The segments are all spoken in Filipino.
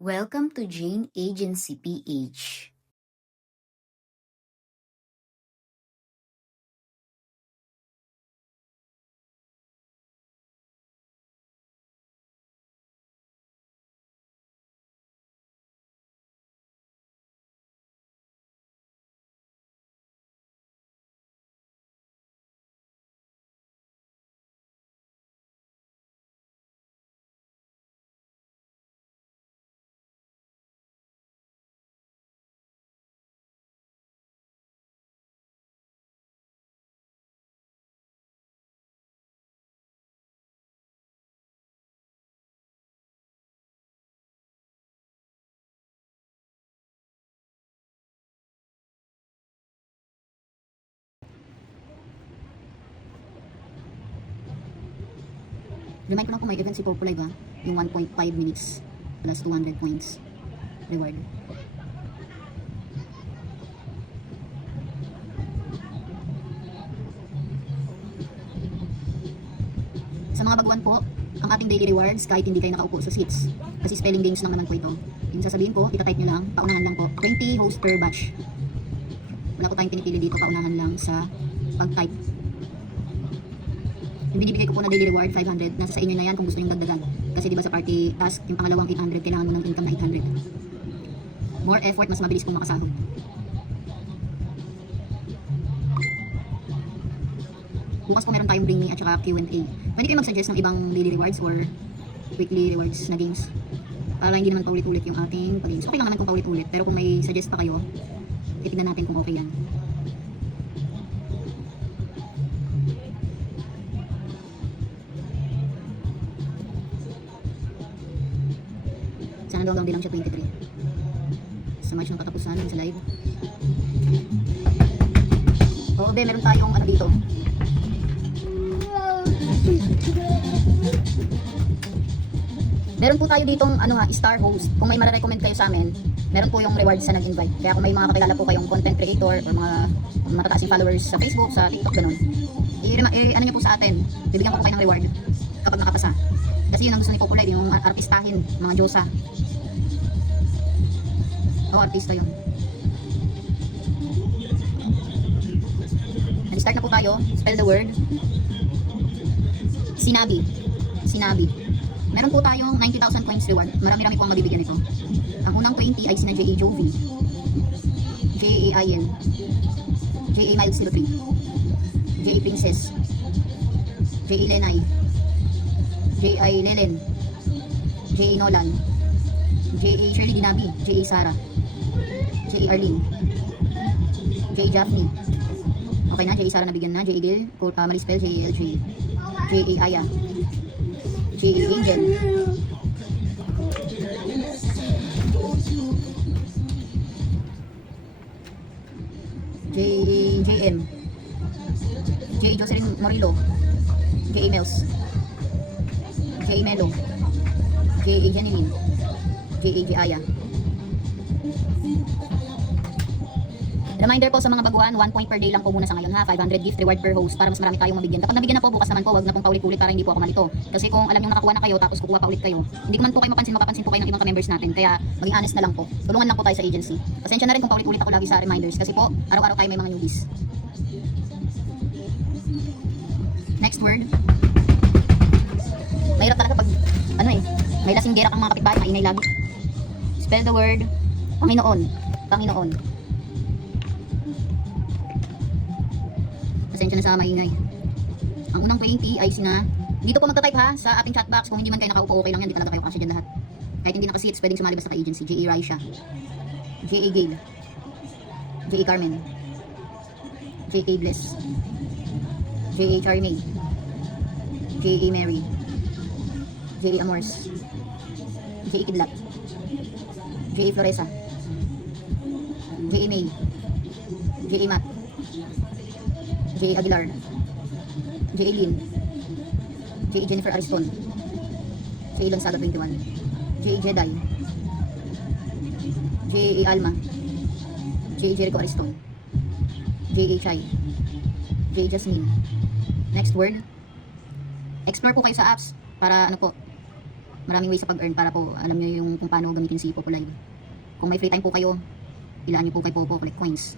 Welcome to Jane Agency PH. Remind ko lang kung may event si Popo Live ha. Yung 1.5 minutes plus 200 points reward. Sa mga baguhan po, ang ating daily rewards kahit hindi kayo nakaupo sa seats. Kasi spelling games lang naman po ito. Yung sasabihin ko, itatype nyo lang, paunahan lang po. 20 host per batch. Wala ko tayong pinipili dito, paunahan lang sa pag-type. Yung binibigay ko po na daily reward, 500. Nasa sa inyo na yan kung gusto nyo dagdagan. Kasi diba sa party task, yung pangalawang 800, kailangan mo ng income na 800. More effort, mas mabilis kong makasahod. Bukas po meron tayong Bring Me at saka Q&A. Pwede kayo mag-suggest ng ibang daily rewards or weekly rewards na games. Para hindi naman paulit-ulit yung ating pag-games. Okay lang naman kung paulit-ulit. Pero kung may suggest pa kayo, titignan natin kung okay yan. Sana hanggang din lang siya 23. Sa March ng katapusan sa live. Oo, be, meron tayong ano dito. Meron po tayo ditong star host. Kung may mare-recommend kayo sa amin, meron po yung reward sa nag-invite. Kaya kung may mga kakilala po kayong content creator or mga matataasing followers sa Facebook, sa TikTok, ganun. Ano nyo po sa atin. Bibigyan ko po kayo ng reward kapag nakapasa. Kasi yun ang gusto ni Popular, yung artistahin, mga Diyosa. Oo, artista yun. Nag-start na po tayo. Spell the word. Sinabi. Meron po tayong 90,000 points reward. Marami-rami po ang mabibigyan nito. Ang unang 20 ay sina J.A. Jovi, J.A. Ayen, J.A. Miles 03, J.A. Princess, J.A. Lenay, J.A. Lelen, J.A. Nolan, J.A. Shirley Dinabi, J.A. Sara, J.A. Arlene, J.A. Jaffney. Okay na, J.A. Sara nabigyan na, J.A. Gil, mali spell, J.A. LJ, J.A. Aya, J.A. Angel, J.A. JM, J.A. Jocelyn Morilo, J.A. Mels, J.A. Melo, J.A. Janine, J.A. Aya. Reminder po sa mga baguhan, 1 point per day lang po muna sa ngayon ha. 500 gift reward per host para mas marami tayong mabigyan. Kapag nabigyan na po, bukas naman po, wag na pong paulit-ulit para hindi po ako malito. Kasi kung alam nyo nakakuha na kayo tapos kukuha pa ulit kayo, hindi ko man po kayo mapapansin po kayo ng ibang ka-members natin. Kaya maging honest na lang po. Tulungan lang po tayo sa agency. Pasensya na rin kung paulit-ulit ako lagi sa reminders kasi po, araw-araw tayo may mga newbies. Next word. Mahirap talaga pag, may lasinggera kang mga kapitbahay, maingay lagi. Spell the word, Panginoon. Pasensya na sa maingay. Ang unang 20 ay sina, dito po magta-type ha, sa ating chat box. Kung hindi man kayo nakaupo, okay lang yan, di talaga kayo kasya dyan lahat. Kahit hindi naka-seats, pwedeng sumali basta ka-agency. J.A. Raisha, J.A. Gail, J.A. Carmen, J.A. Bliss, J.A. Charmay, J.A. Mary, J.A. Amors, J.A. Kidlat, J.A. Floresa, J.A. May, J.A. Matt, J.A. Aguilar, J.A. Lin, J.A. Jennifer Ariston, J.A. Lonsaga 21, J.A. Jedi, J.A. Alma, J.A. Jericho Ariston, J.A. Chai, J.A. Jasmine. Next word. Explore po kayo sa apps para Maraming ways sa pag-earn para po alam nyo yung kung paano gamitin si Popo Live. Kung may free time po kayo, ilaan nyo po kay Popo, collect coins.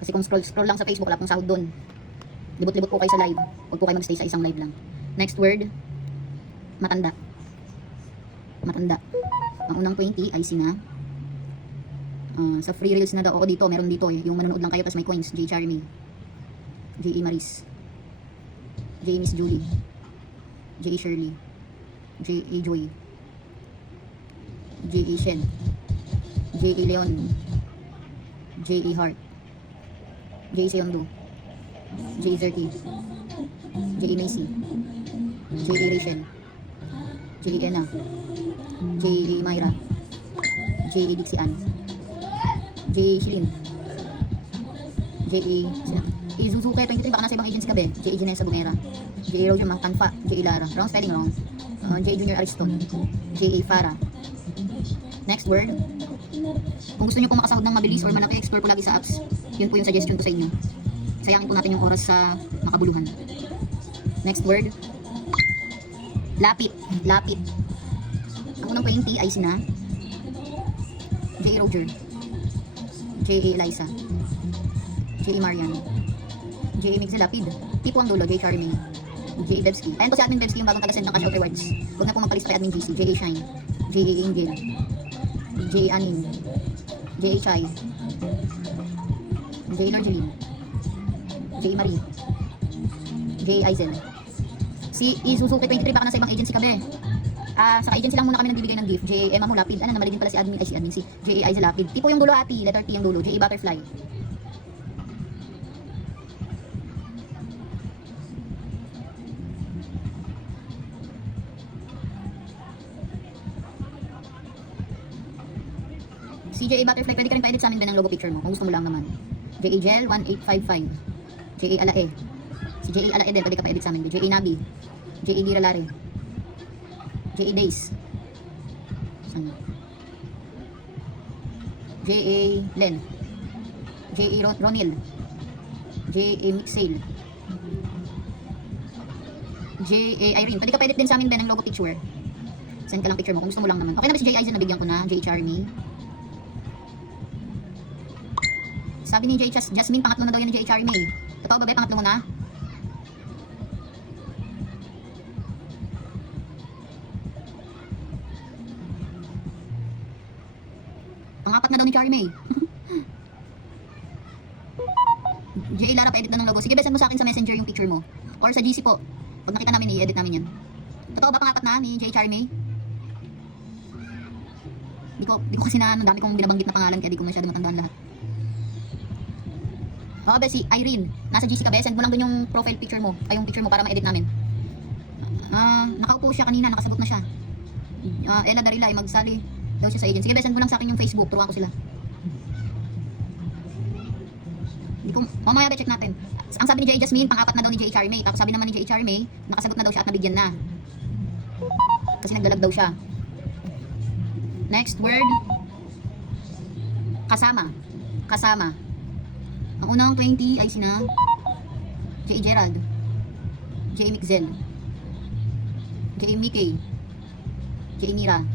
Kasi kung scroll lang sa Facebook, wala pong sahod doon. Libot-libot po kayo sa live. Huwag po kayo magstay sa isang live lang. Next word, matanda. Matanda. Ang unang 20 ay sina. Sa free reels na daw, ako dito, meron dito eh. Yung manonood lang kayo tapos may coins. J. Charmy, J. E. Maris, J. Miss Julie, J. E. Shirley, J. A. Joy, J. A. Shen, J. A. Leon, J. A. Hart, J. Seondo, J. Zerty, J. A. Macy, J. A. Rachel, J. A. Ena, J. A. Myra, J. A. Dixie Ann, J. A. Shilin, J. A. Izuzuke 23, baka nasa ibang agency ka be. J. A. Janessa Gumera, J. A. Roger Makanfa, J. A. Lara, wrong spelling wrong. J. A. Junior Ariston, J. A. Farah. Next word, kung gusto nyo po makasahod ng mabilis or malaki, explore po lagi sa apps. Yun po yung suggestion ko sa inyo. Sayangin po natin yung oras sa makabuluhan. Next word, lapit. Lapit. Ang unang 20 ay sina J. A. Roger, J. A. Eliza, J. A. Marian, J. A. Mixel Lapid, tipo ang dulo, J. Charmy, J. A. Bebski. Ayan po si Admin Bebski, yung bagong taga-send ng cash out rewards. Huwag na po magpalis kay Admin GC. J. A. Shine, J. A. Angel, J. A. Anin, J. A. Chai, J. A. Norgeline, J. A. Marie, J. A. Aizel. Si Isuzuki 23, baka nasa ibang agency ka be. Sa agency lang muna kami nagbibigay ng gift. J. A. Emma Mo Lapid. Ano, namali din pala si admin, si J. A. Aizel Lapid. Tipo yung dulo ati, letter T yung dulo. J. A. Butterfly. Si J. A. Butterfly, pwede ka rin pa-edit sa amin ba ng logo picture mo kung gusto mo lang naman. J. A. Gel 1855, J. A. Alae. Si J. A. Alae din, pwede ka pa-edit sa amin. J. A. Nabi, J. A. Diralare, J. A. Days, saan na? J. A. Len, J. A. Ronil, J. A. Mixail, J. A. Irene. Pwede ka pa-edit din sa amin ba ng logo picture. Send ka lang picture mo kung gusto mo lang naman. Okay na ba si J. Aizen, nabigyan ko na. J. Charmy. Sabi ni J. Jasmine, pangatlo na daw yan ni J. Charmy. Totoo ba ba? Pangatlo mo na? Pangapat na daw ni Charmy. J. Lara, pa-edit na ng logo. Sige, send mo sa akin sa messenger yung picture mo. Or sa GC po. Pag nakita namin, i-edit namin yan. Totoo ba pangapat na ni J. Charmy? Di ko kasi na, dami kong binabanggit na pangalan kaya di ko masyado matandaan lahat. Baka ba si Irene, nasa GC ka ba? Send mo lang dun yung profile picture mo, ay yung picture mo para ma-edit namin. Nakaupo siya kanina, nakasagot na siya. Ella Darilay, magsali daw siya sa agency. Sige, send mo lang sa akin yung Facebook, turuan ko sila. Mamaya ba check natin. Ang sabi ni J. Jasmine, pang-apat na daw ni J. Charmy. Tapos sabi naman ni J. Charmy, nakasagot na daw siya at nabigyan na. Kasi nagdalag daw siya. Next word, kasama. Kasama. Ang unang 20 ay sina J. Gerald, J. Mixel, J. Mickey, J. Mira,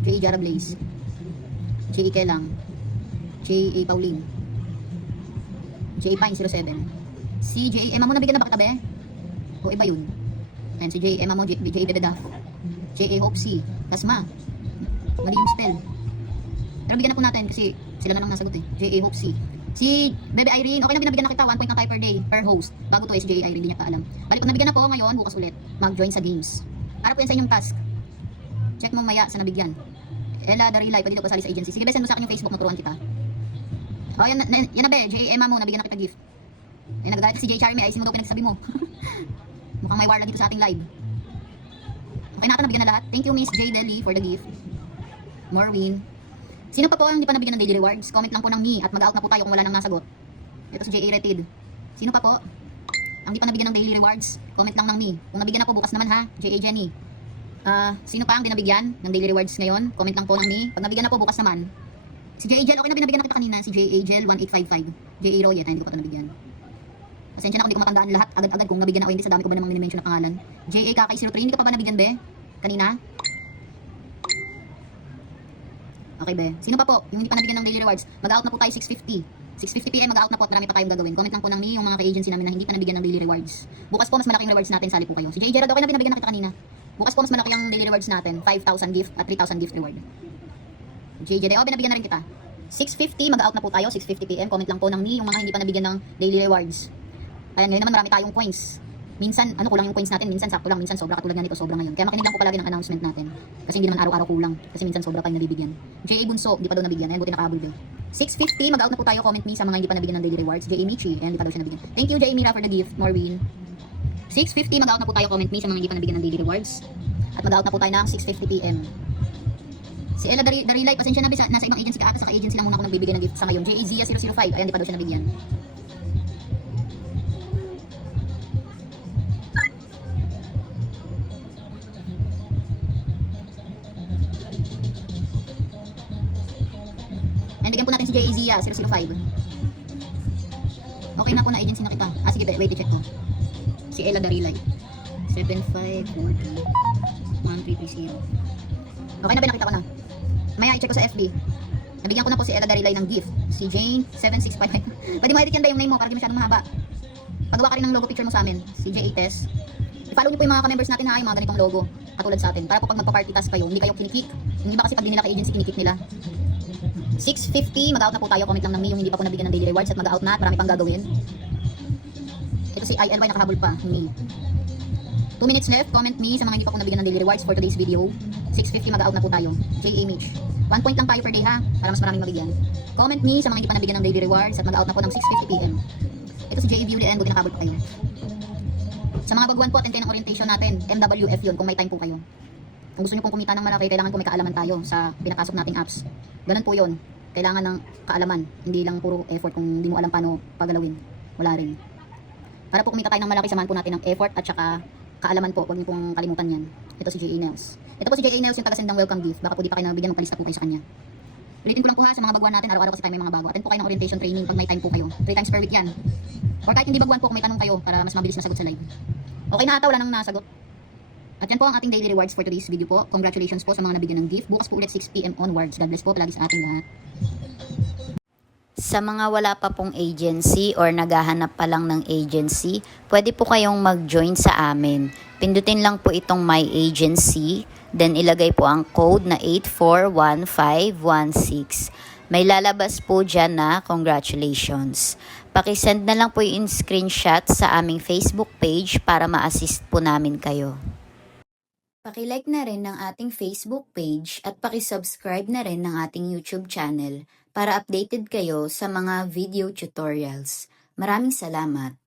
J. Jara Blaze, J. Kelang, J. A. Pauline, J. Pine 07. Si J. Emma mo nabigyan na ba kita be? O iba yun? Ayan si J. Emma mo, J. Bebedaf, J. A. Hope C. Tasma, mali yung spell. Pero bigyan na po natin kasi sila na lang nasagot eh. J. A. Hope C. Si Bebe Irene, okay na binabigyan na kita, 1 point na tayo per day, per host. Bago to eh, si J. Irene, hindi niya pa alam. Balik, pag nabigyan na po ngayon, bukas ulit, mag-join sa games. Para po yan sa inyong task. Check mo maya sa nabigyan. Ella Darilay, pwede daw pasali sa agency. Sige, send mo sa akin yung Facebook, maturuan kita. Oh, yan na be, J. Emma mo, nabigyan na kita gift. Ay, nagagalit si J. Charmy, ay sino daw pinagsabi mo. Mukhang may war na dito sa ating live. Okay na ata, nabigyan na lahat. Thank you Miss J. Deli for the gift. Morwin. Sino pa po ang hindi pa nabigyan ng daily rewards? Comment lang po ng me at mag-out na po tayo kung wala nang nasagot. Ito si J.A. Retid. Sino pa po? Ang hindi pa nabigyan ng daily rewards? Comment lang ng me. Kung nabigyan na po, bukas naman ha. J.A. Jenny. Sino pa ang dinabigyan ng daily rewards ngayon? Comment lang po ng me. Pag nabigyan na po, bukas naman. Si J.A. Gel, okay na binabigyan na kita kanina. Si J.A. Gel 1855. J.A. Royet, hindi ko pa ito nabigyan. Pasensya na kung hindi ko matandaan lahat agad-agad kung nabigyan ako hindi sa dami ko ba namang minimension na pangalan. J.A. Kakay 03, hindi ka pa ba nabigyan be? Kanina? Okay, be. Sino pa po? Yung hindi pa nabigyan ng daily rewards. Mag-out na po tayo 6:50. 6:50 PM mag-out na po at marami pa tayong gagawin. Comment lang po ng me yung mga ka-agency namin na hindi pa nabigyan ng daily rewards. Bukas po mas malaking rewards natin, sali po kayo. Si J. Gerald, okay na binabigyan na kita kanina. Bukas po mas malaki ang daily rewards natin. 5,000 gift at 3,000 gift reward. J. Gerald, binabigyan na rin kita. 6:50 mag-out na po tayo, 6:50 PM. Comment lang po ng me yung mga hindi pa nabigyan ng daily rewards. Ayan, ngayon naman marami tayong coins. Minsan, kulang yung coins natin, minsan sakto lang, minsan sobra, katulad nga nito, sobra ngayon. Kaya makinig lang po palagi ng announcement natin. Kasi hindi naman araw-araw kulang. Kasi minsan sobra tayong nabibigyan. J.A. Bunso, hindi pa daw nabigyan. Ayan, buti nakahabol daw. 6:50, mag-out na po tayo. Comment me sa mga hindi pa nabigyan ng daily rewards. J.A. Michi, ayan, hindi pa daw siya nabigyan. Thank you, J.A. Mira, for the gift. Norwin. 6:50, mag-out na po tayo. Comment me sa mga hindi pa nabigyan ng daily rewards. At mag-out na po tayo ng 6:50 PM. Si Ella Darilay, pasensya na, nasa ibang agency ka ata, sa ka-agency lang muna ako nagbibigay ng gift sa ngayon. J.A. Zia 005, ayan, hindi pa daw siya nabigyan. Ayan, bigyan po natin si J.A. Zia 005. Okay na po na agency na kita. Sige, wait, i-check ko. Si Ella Darilay. 7540 1330. Okay na ba, nakita ko na. Maya i-check ko sa FB. Nabigyan ko na po si Ella Darilay ng gift. Si Jane 7655. Pwede mo edit yan ba yung name mo para di masyadong mahaba. Pagawa ka rin ng logo picture mo sa amin. Si J.A. Tess. I-follow niyo po yung mga ka-members natin ha, yung mga ganitong logo. Katulad sa atin. Para po pag magpa-party task kayo, hindi kayo kinikik. Hindi ba kasi pag di nila ka-agency, kinikik nila. 6:50, mag-out na po tayo. Comment lang ng me yung hindi pa po nabigyan ng daily rewards at mag-out na. Marami pang gagawin. Ito si ILY, nakahabol pa. Me. 2 minutes left. Comment me sa mga hindi pa po nabigyan ng daily rewards for today's video. 6:50, mag-out na po tayo. J.A. Mitch. 1 point lang tayo per day ha, para mas maraming mabigyan. Comment me sa mga hindi pa nabigyan ng daily rewards at mag-out na po ng 6:50 PM. Ito si J.A. Beauty and buti nakahabol pa kayo. Sa mga baguhan po, attend kayo ng orientation natin. MWF yun, kung may time po kayo. Kung gusto nyo pong kumita ng malaki, kailangan po may kaalaman tayo sa pinapasok nating apps. Ganun po yun. Kailangan ng kaalaman. Hindi lang puro effort kung hindi mo alam paano pagalawin. Wala rin. Para po kumita tayo ng malaki, samahan po natin ng effort at saka kaalaman po. Huwag niyo pong kalimutan yan. Ito si J.A. Nails. Ito po si J.A. Nails, yung taga-send ng welcome gift. Baka po di pa kayo nabigyan, magkalista po kayo sa kanya. Ulitin ko lang po ha, sa mga baguhan natin, araw-araw kasi tayo may mga bago. Attend po kayo ng orientation training pag may time po kayo. 3 times per week yan. Or kahit hindi baguhan po, kung may tanong kayo para mas mabilis masagot sa live. Okay na ata, wala nang nasagot. At yan po ang ating daily rewards for today's video po. Congratulations po sa mga nabigyan ng gift. Bukas po ulit 6 PM onwards. God bless po palagi sa ating lahat. Sa mga wala pa pong agency or naghahanap pa lang ng agency, pwede po kayong mag-join sa amin. Pindutin lang po itong My Agency, then ilagay po ang code na 841516. May lalabas po dyan na congratulations. Pakisend na lang po yung screenshot sa aming Facebook page para ma-assist po namin kayo. Pakilike na rin ng ating Facebook page at pakisubscribe na rin ng ating YouTube channel para updated kayo sa mga video tutorials. Maraming salamat!